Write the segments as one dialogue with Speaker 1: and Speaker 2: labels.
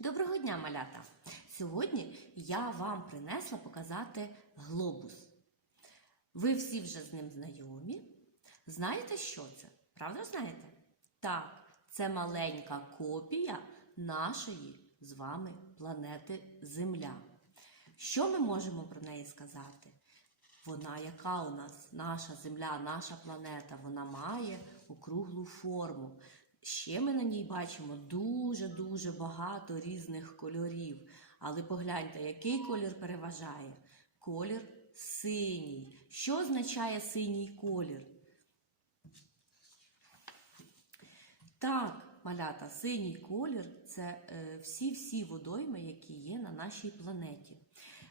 Speaker 1: Доброго дня, малята! Сьогодні я вам принесла показати глобус. Ви всі вже з ним знайомі. Знаєте, що це? Правда знаєте? Так, це маленька копія нашої з вами планети Земля. Що ми можемо про неї сказати? Вона, яка у нас, наша Земля, наша планета, вона має округлу форму. Ще ми на ній бачимо дуже-дуже багато різних кольорів. Але погляньте, який колір переважає? Колір синій. Що означає синій колір? Так, малята, синій колір це е, всі-всі водойми, які є на нашій планеті.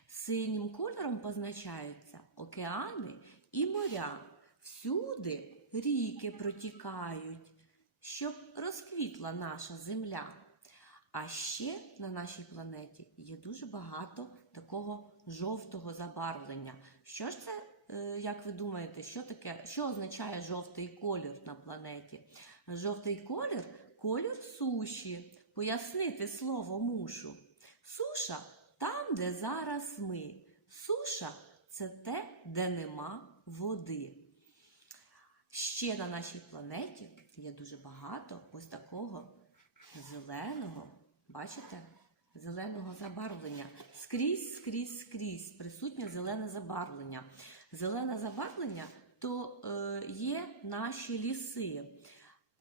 Speaker 1: Синім кольором позначаються океани і моря. Всюди ріки протікають, щоб розквітла наша земля. А ще на нашій планеті є дуже багато такого жовтого забарвлення. Що ж це, е, як ви думаєте, що таке, що означає жовтий колір на планеті? Жовтий колір колір суші. Пояснити слово мушу. Суша там, де зараз ми. Суша це те, де нема води. Ще на нашій планеті є дуже багато ось такого зеленого, бачите? Зеленого забарвлення. Скрізь, скрізь, скрізь присутнє зелене забарвлення. Зелене забарвлення то е, є наші ліси.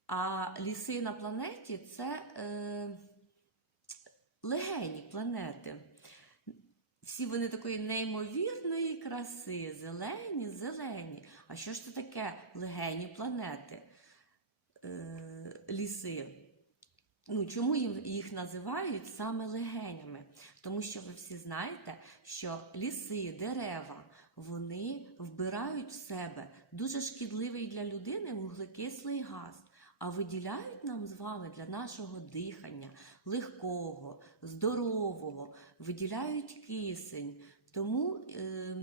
Speaker 1: А ліси на планеті це е, легені планети. Всі вони такої неймовірної краси, зелені, зелені. А що ж це таке легені планети? Ліси? Ну, чому їх називають саме легенями? Тому що ви всі знаєте, що ліси, дерева, вони вбирають в себе дуже шкідливий для людини вуглекислий газ, а виділяють нам з вами для нашого дихання легкого, здорового, виділяють кисень. Тому е,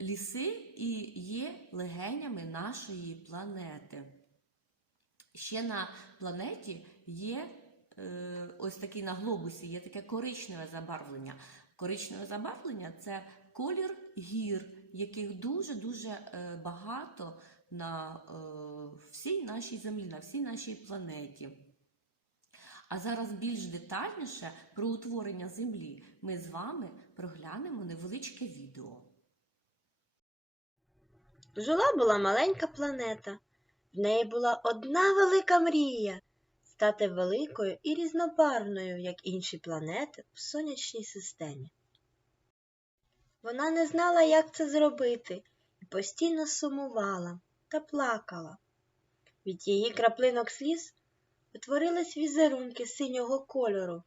Speaker 1: ліси і є легенями нашої планети. Ще на планеті є е, ось такий на глобусі, є таке коричневе забарвлення. Коричневе забарвлення це колір гір, яких дуже-дуже е, багато на е, всій нашій землі, на всій нашій планеті. А зараз більш детальніше про утворення Землі ми з вами проглянемо невеличке відео.
Speaker 2: Жила була маленька планета. В неї була одна велика мрія стати великою і різнобарвною, як інші планети в сонячній системі. Вона не знала, як це зробити, і постійно сумувала та плакала. Від її краплинок сліз утворились візерунки синього кольору.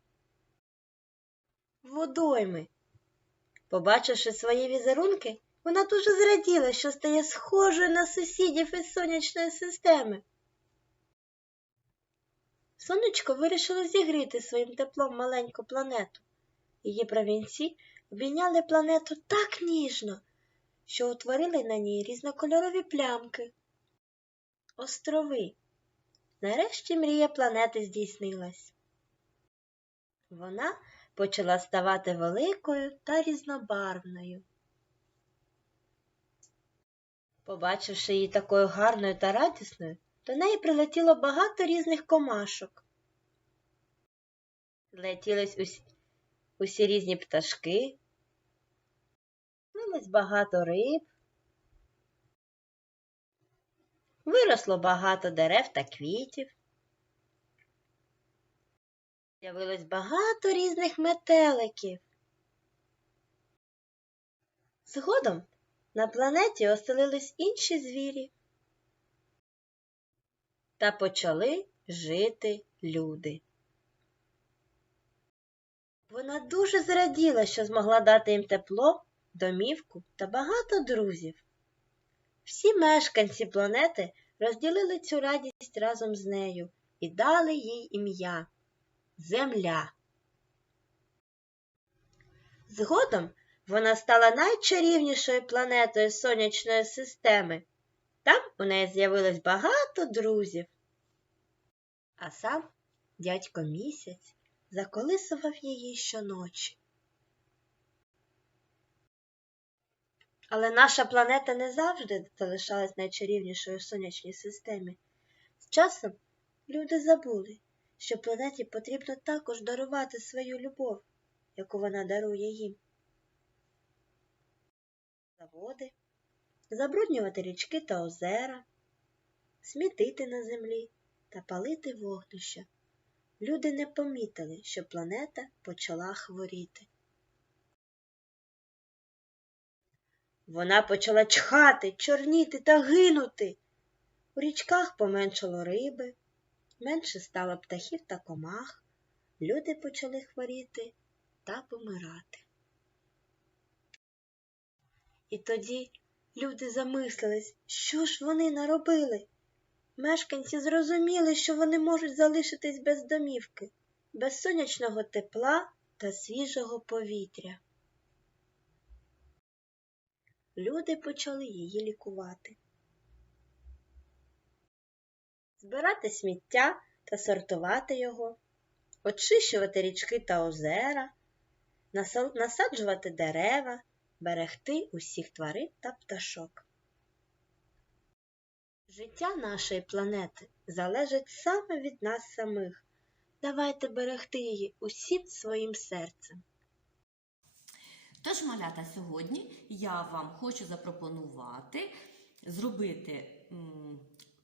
Speaker 2: Водойми. Побачивши свої візерунки, вона дуже зраділа, що стає схожою на сусідів із сонячної системи. Сонечко вирішило зігріти своїм теплом маленьку планету. Її правінці обійняли планету так ніжно, що утворили на ній різнокольорові плямки. Острови. Нарешті мрія планети здійснилась. Вона почала ставати великою та різнобарвною. Побачивши її такою гарною та радісною, до неї прилетіло багато різних комашок. Злетілись усі, усі різні пташки, плились багато риб, виросло багато дерев та квітів. З'явилось багато різних метеликів. Згодом на планеті оселились інші звірі. Та почали жити люди. Вона дуже зраділа, що змогла дати їм тепло, домівку та багато друзів. Всі мешканці планети розділили цю радість разом з нею і дали їй ім'я Земля. Згодом вона стала найчарівнішою планетою сонячної системи. Там у неї з'явилось багато друзів. А сам дядько місяць заколисував її щоночі. Але наша планета не завжди залишалась найчарівнішою в сонячній системі. З часом люди забули, що планеті потрібно також дарувати свою любов, яку вона дарує їм. Заводи, забруднювати річки та озера, смітити на землі та палити вогнища. Люди не помітили, що планета почала хворіти. Вона почала чхати, чорніти та гинути. У річках поменшало риби, менше стало птахів та комах. Люди почали хворіти та помирати. І тоді люди замислились, що ж вони наробили. Мешканці зрозуміли, що вони можуть залишитись без домівки, без сонячного тепла та свіжого повітря. Люди почали її лікувати. Збирати сміття та сортувати його, очищувати річки та озера, насаджувати дерева, берегти усіх тварин та пташок. Життя нашої планети залежить саме від нас самих. Давайте берегти її усім своїм серцем.
Speaker 1: Тож, малята, сьогодні я вам хочу запропонувати зробити,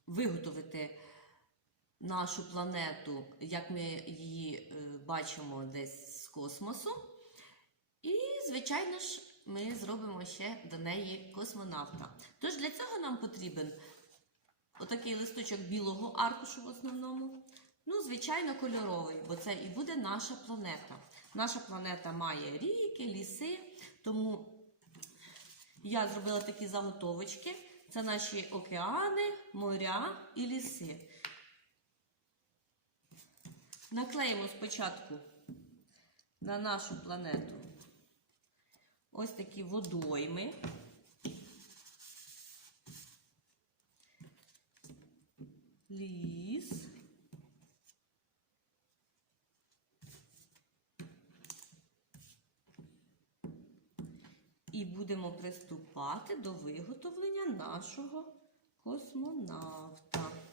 Speaker 1: виготовити нашу планету, як ми її е, бачимо десь з космосу. І, звичайно ж, ми зробимо ще до неї космонавта. Тож для цього нам потрібен отакий листочок білого аркушу в основному. Ну, звичайно, кольоровий, бо це і буде наша планета. Наша планета має ріки, ліси, тому я зробила такі заготовочки. Це наші океани, моря і ліси. Наклеїмо спочатку на нашу планету ось такі водойми. Ліс. І будемо приступати до виготовлення нашого космонавта.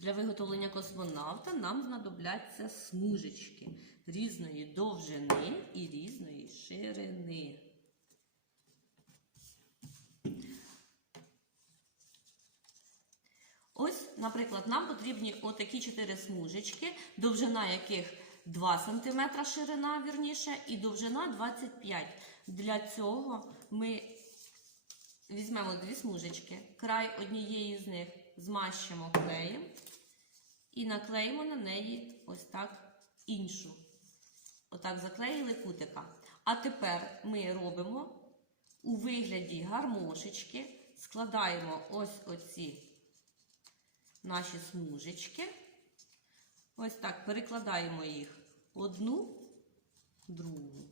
Speaker 1: Для виготовлення космонавта нам знадобляться смужечки різної довжини і різної ширини. Ось, наприклад, нам потрібні отакі чотири смужечки, довжина яких 2 см ширина, вірніше, і довжина 25 Для цього ми візьмемо дві смужечки, край однієї з них змащимо клеєм і наклеїмо на неї ось так іншу. Отак заклеїли кутика. А тепер ми робимо у вигляді гармошечки, складаємо ось оці наші смужечки. Ось так перекладаємо їх одну, другу.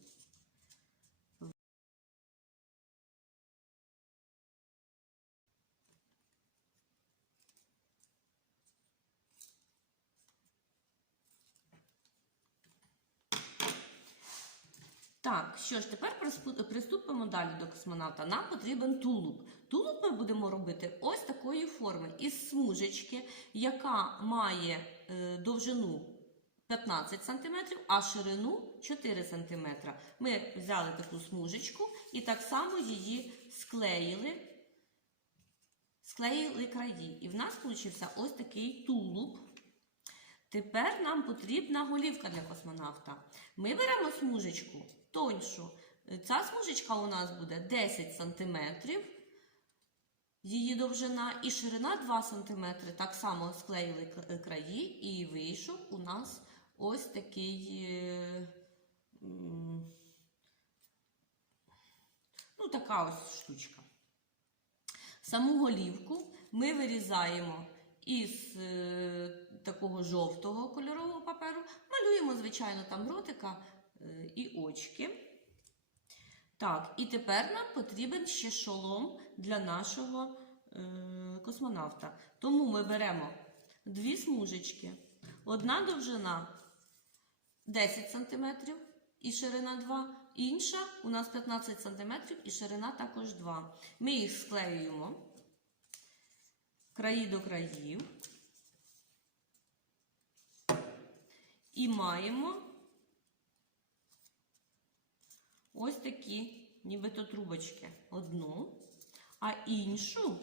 Speaker 1: Так, що ж, тепер приступимо далі до космонавта. Нам потрібен тулуб. Тулуб ми будемо робити ось такої форми із смужечки, яка має е, довжину 15 см, а ширину 4 см. Ми взяли таку смужечку і так само її склеїли, склеїли краї. І в нас вийшов ось такий тулуб. Тепер нам потрібна голівка для космонавта. Ми беремо смужечку тоньшу. Ця смужечка у нас буде 10 см, її довжина і ширина 2 см. Так само склеїли краї, і вийшов у нас ось такий. е, Ну, така ось штучка. Саму голівку ми вирізаємо із е, такого жовтого кольорового паперу, малюємо, звичайно, там ротика е, і очки. Так, і тепер нам потрібен ще шолом для нашого е, космонавта. Тому ми беремо дві смужечки, одна довжина 10 см і ширина 2. Інша у нас 15 см і ширина також 2. Ми їх склеюємо краї до країв. І маємо ось такі, нібито трубочки. Одну, а іншу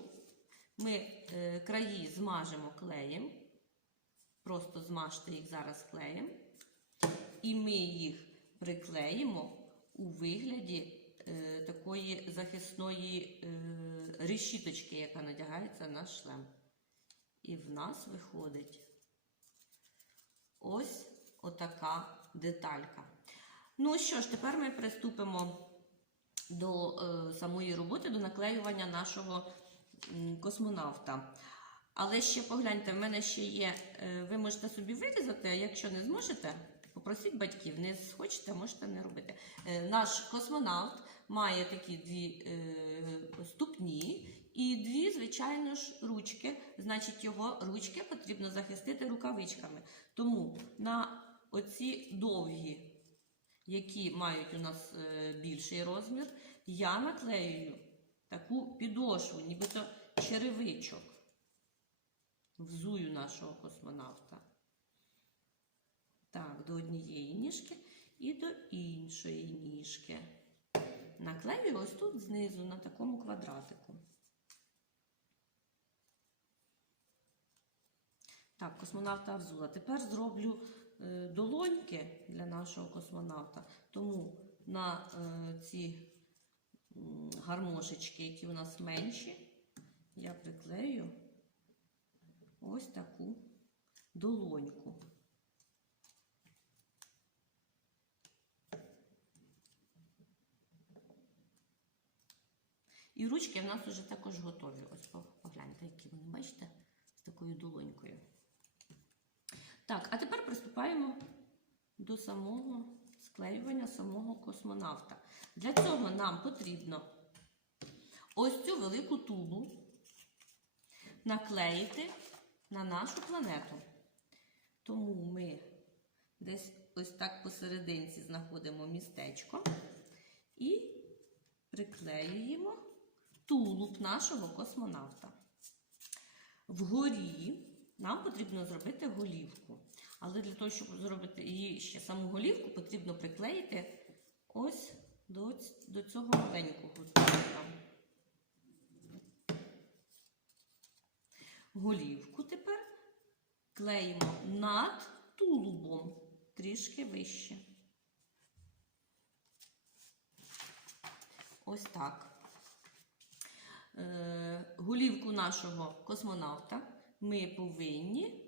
Speaker 1: ми е, краї змажемо клеєм. Просто змажте їх зараз клеєм. І ми їх приклеїмо у вигляді е, такої захисної е, решіточки, яка надягається на шлем. І в нас виходить ось отака деталька. Ну що ж, тепер ми приступимо до е, самої роботи, до наклеювання нашого космонавта. Але ще погляньте, в мене ще є. е, ви можете собі вирізати, а якщо не зможете, попросіть батьків, не схочете, можете не робити. Е, наш космонавт має такі дві е, ступні і дві, звичайно ж, ручки. Значить, його ручки потрібно захистити рукавичками. Тому на оці довгі, які мають у нас е, більший розмір, я наклеюю таку підошву, нібито черевичок. Взую нашого космонавта. Так, до однієї ніжки і до іншої ніжки. Наклею ось тут знизу на такому квадратику. Так, космонавта взула. Тепер зроблю долоньки для нашого космонавта. Тому на е, ці гармошечки, які у нас менші, я приклею ось таку долоньку. І ручки в нас вже також готові. Ось погляньте, які вони, бачите, з такою долонькою. Так, а тепер приступаємо до самого склеювання самого космонавта. Для цього нам потрібно ось цю велику тубу наклеїти на нашу планету. Тому ми десь ось так посерединці знаходимо містечко і приклеюємо тулуб нашого космонавта. Вгорі нам потрібно зробити голівку. Але для того, щоб зробити її ще саму голівку, потрібно приклеїти ось до, до цього маленького. Голівку тепер клеїмо над тулубом трішки вище. Ось так. Е, голівку нашого космонавта ми повинні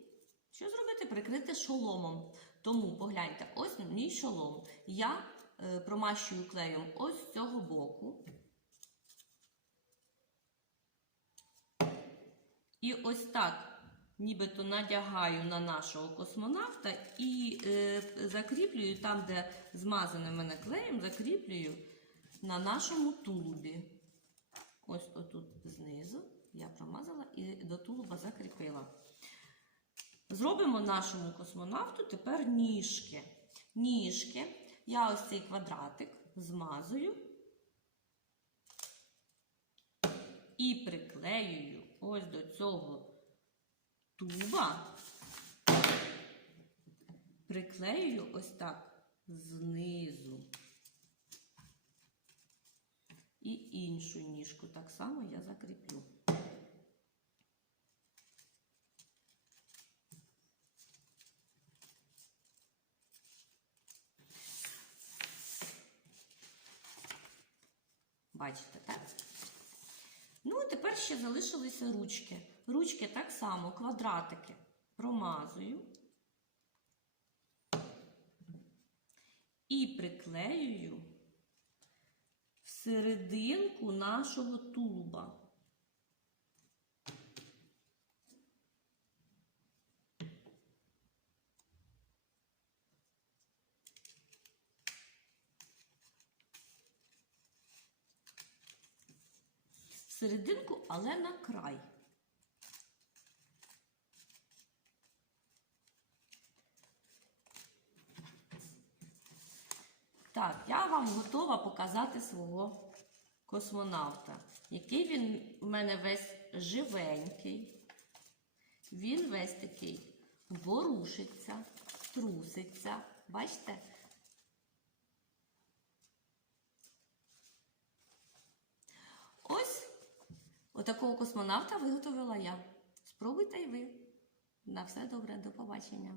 Speaker 1: що зробити? Прикрити шоломом. Тому погляньте, ось мій шолом. Я е, промащую клеєм ось з цього боку. І ось так, нібито надягаю на нашого космонавта і е, закріплюю там, де змазане мене клеєм, закріплюю на нашому тулубі. Ось отут знизу я промазала і до тулуба закріпила. Зробимо нашому космонавту тепер ніжки. Ніжки. Я ось цей квадратик змазую і приклеюю ось до цього туба. Приклеюю ось так знизу. І іншу ніжку так само я закріплю. Бачите, так? Ну, і тепер ще залишилися ручки. Ручки так само, квадратики промазую і приклеюю всерединку нашого тулуба. Серединку, але на край. Так, я вам готова показати свого космонавта, який він в мене весь живенький. Він весь такий ворушиться, труситься. Бачите? Ось отакого космонавта виготовила я. Спробуйте і ви. На все добре, до побачення.